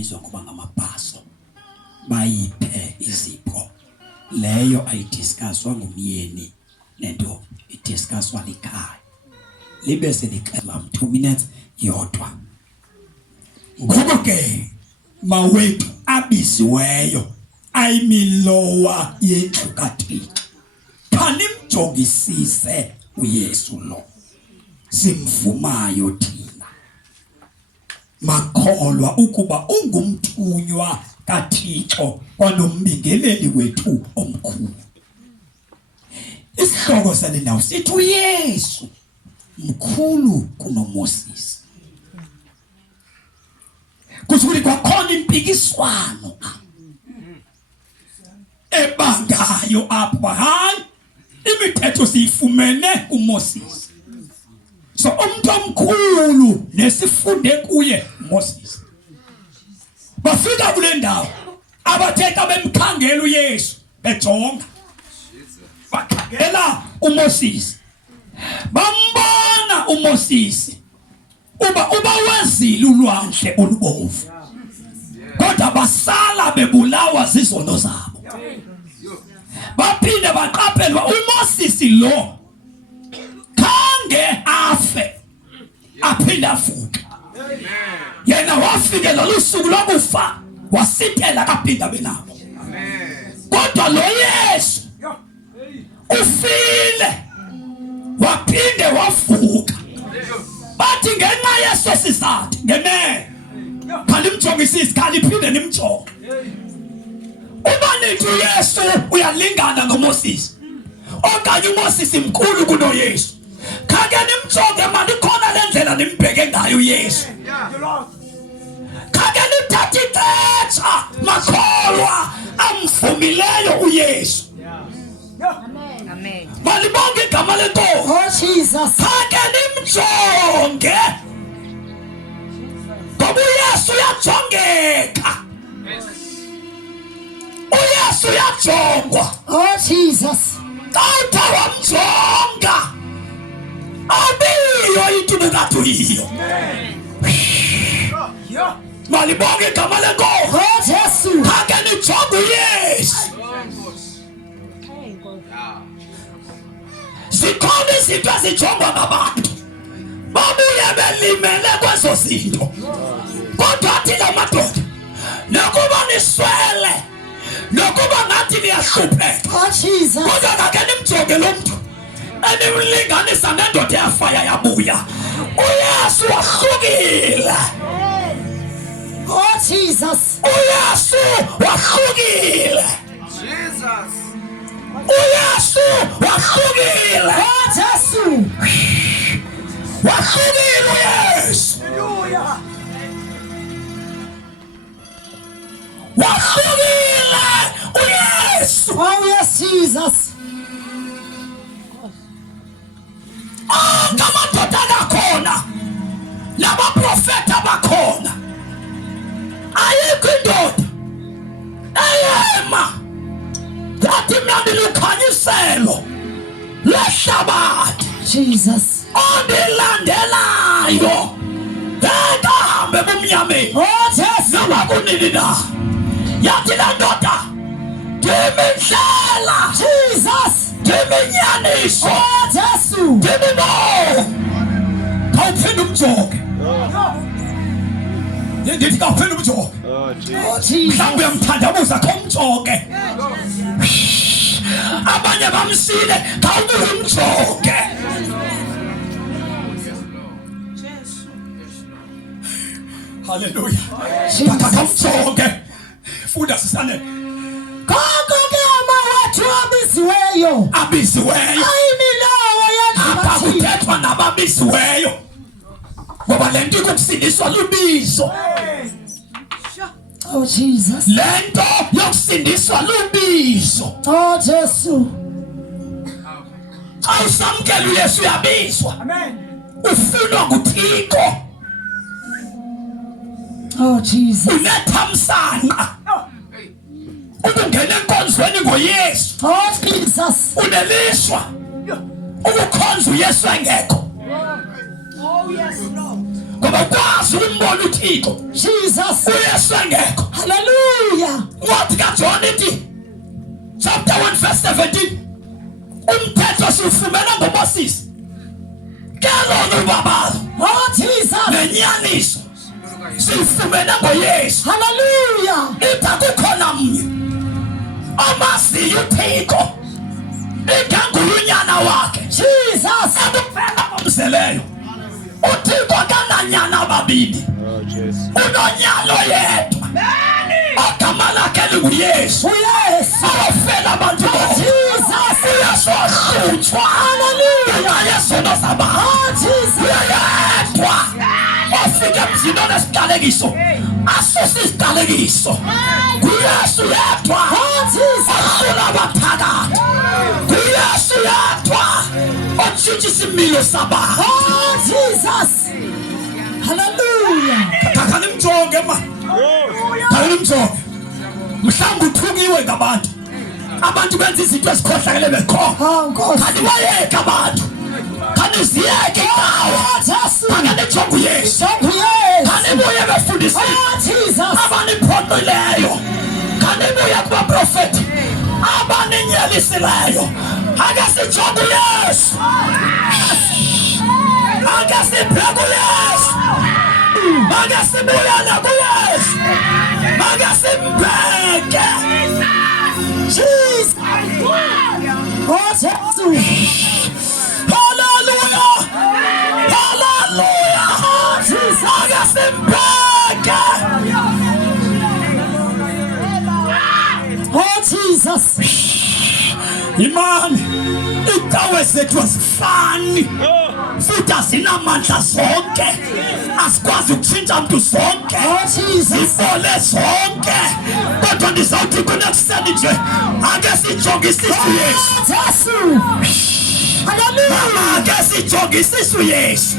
ebizwa ngoba ngamabhaso bayiphe izipho leyo ayidiscusswa ngumyeni nento idiscusswa likhaya libe selixela 2 minutes yodwa. Ngoko ke mawethu abisiweyo ayimilowa yendlu kaThixo khanimjongisise uYesu lo simvumayo thina makholwa ukuba ungumthunywa kaThixo kwanombingeleli wethu omkhulu. Isihloko sale ndawo sithi uYesu mkhulu kunoMoses. Kusuke kwakhona impikiswano ebangayo apha hayi imithetho siyifumene kuMoses. So umuntu omkhulu nesifunde kuye Moses. Bafika kule ndawo abatheka bemkhangela uYesu bejonga. Bakhangela uMoses. Bambona uMoses uba wezile ulwandle olubomvu. Kodwa basala bebulawa zizono zabo. Baphinde baqaphela uMoses lo khange afe aphinde avuka. Yena wafike lolusuku lokufa wasithela kaphinda benabo. Kodwa lo Yesu ufile waphinde wavuka. Bathi ngenxa yeso sizathu ngene khalimjongisise khaliphinde nimjonge. Uba nithi uYesu uyalingana noMoses okanye uMoses mkhulu kunoYesu khake nimjonge manje khona lendlela nimbheke ngayo uYesu. Khake nithathe ixesha makholwa amvumileyo uYesu. Amen. Malibonke igama lenkosi. Oh Jesus. Khake nimjonge ngoba uYesu uyajongeka. uYesu uyajongwa. Oh Jesus. Xa wamjonga abiyo into kathu yiyo. Malibonke igama lenkosi. Oh Jesus. Khake nijonge uYesu. Sikhona izinto ezijongwa ngabantu babuye belimele kwezo zinto. Kodwa thina madoda nokuba niswele nokuba ngathi niyahlupheka. Oh Jesus. Kodwa kake nimjonge lo muntu enimlinganisa nendoda eyafaya yabuya. uYesu wahlukile. Oh Jesus. uYesu wahlukile. Jesus. uYesu wahlukile. Oh Jesus. Wahlukile uYesu. Hallelujah. Wahlukile uYesu. Oh yes Jesus. Ngamadoda akhona nabaprofeta bakhona ayikho indoda eyema yathi mina ndilukhanyiselo lehlabathi Jesus. ondilandelayo ngeke bumnyameni. Oh Jesus. Noma kunini na yathi la ndoda ndimindlela Jesus. ndiminyaniso Oh Jesus. ndimino kawuphinde umjonge. Ndithi kawuphinde umjonge. Oh, Jesus. Oh Jesus. Mhlawumbe uyamthandabuza khomjonge. Abanye bamsile kawubuye umjonge. Hallelujah. Bakamjonge. Funda sisane. Konke ke amawethu abisiweyo. Abisiweyo. Ayimilowo yendlu kaThixo. Akuthethwa nababisiweyo. Ngoba lento ikusindiswa lubizo. Oh Jesus. Lento yokusindiswa lubizo. Oh Jesus. Xa usamkela uYesu uyabizwa. Amen. Ufunwa nguThixo. Oh Jesus. Unethamsanqa. Ukungena enkonzweni ngoYesu. Oh Jesus. Unelishwa. Ukukhonza uYesu engekho. Oh, yes, Lord. ngoba ukwazi ukumbona uThixo. Jesus. uYesu engekho. Hallelujah. Wathi kaJohn ithi chapter 1 verse 17 umthetho siwufumene ngoMoses kelona ubaba. Oh Jesus. Nenyaniso siwufumene ngoYesu. Hallelujah. Ithi akukhona mnye amaziyo uThixo ingangulunyana wakhe. Jesus. Akuphela bomzeleyo uThixo akananyana ababili. Unonyalo yedwa agama lakhe linguYesu. Yes. Awafela abantu bonke. Jesus. uYesu wahlutshwa. Hallelujah. Yesono zaba Jesus. uyedwa ofika emzini onesiqalekiso asusa isiqalekiso. uYesu yedwa ahlula abaphakathi. uYesu yedwa otshintsha isimilo sabantu. Oh Jesus. Hallelujah. Kakanimjonge ma. Kakanimjonge. Mhlawumbe uthukiwe ngabantu. Abantu benza izinto ezikhohlakele bekhona. Oh Nkosi. Kanti bayeke abantu. Kanti ziyeke indawo. Jesus. Kanganijonge uYesu. Yes. Kanibuye befundisile. Oh Jesus. Abaniphoqileyo. Kanibuye kubaprofeti. Abaninyelisileyo. Ake sijonge uYesu. Ake sibheke uYesu. Ake sibuyele kuYesu. Ake simbheke. Jesus. Oh Jesus. Hallelujah. Hallelujah. Jesus. Ake simbheke. Oh Jesus. Imani indawo zethu azifani futhi azinamandla zonke. Asikwazi ukutshintsha umuntu zonke. Oh Jesus. Izole zonke. Kodwa ndizawuthi kunekuseni nje ake sijonge isisu Yesu. Jesus. Hallelujah. Ake sijonge isisu Yesu.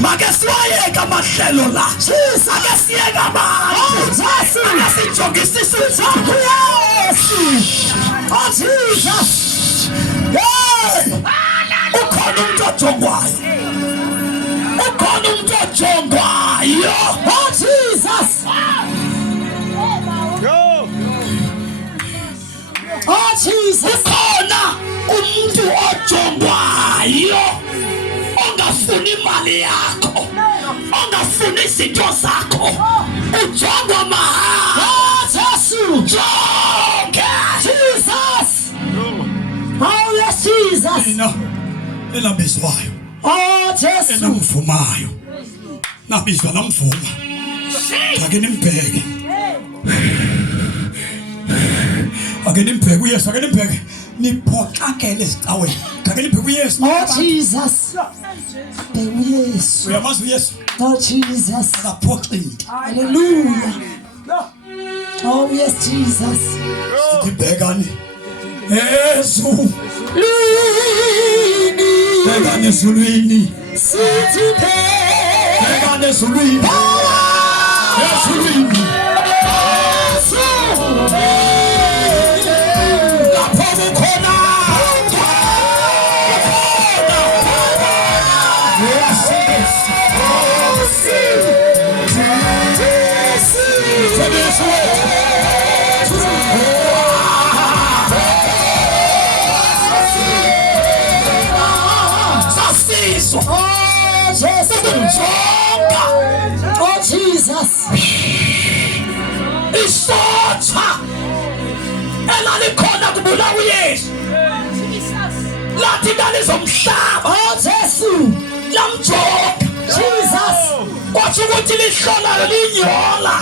Make siwayeke amahlelo la. Jesus. Ake siyeke abantu. Oh Jesus. Ake sijonge isisu Yes. Oh Jesus. Hey! Ukhona umuntu ojongwayo. Ukhona umuntu ojongwayo. Oh Jesus. Oh Jesus. Ukhona umuntu ojongwayo. Ongafuni imali yakho. Ongafuni izinto zakho. Ujongwa mahala. Oh Jesus. Jonge. Jesus. Oh yes Jesus. Elabizwayo. Oh Jesus. Namvumayo. Nabizwa namvuma. Ake nimbheke. Ake nimbheke uYesu. Ake nimbheke. Niphoxakele ezicaweni. Ake nimbheke uYesu. Oh Jesus. Yes. Uyamazi uYesu. Oh Jesus. Akaphoxile. Hallelujah. Oh yes Jesus. Sibhekani. Yesu. Lini. Bhekani ezulwini. Sithi Bhekani ezulwini. Ezulwini. Lapho kukhona. Oh Jesus. Oh Jesus. Isotha elalikhona kubulawa uYesu lathi lalizomhlaba. Oh Jesus. Lamjonga Jesus. kwathi ukuthi lihlolayo linyola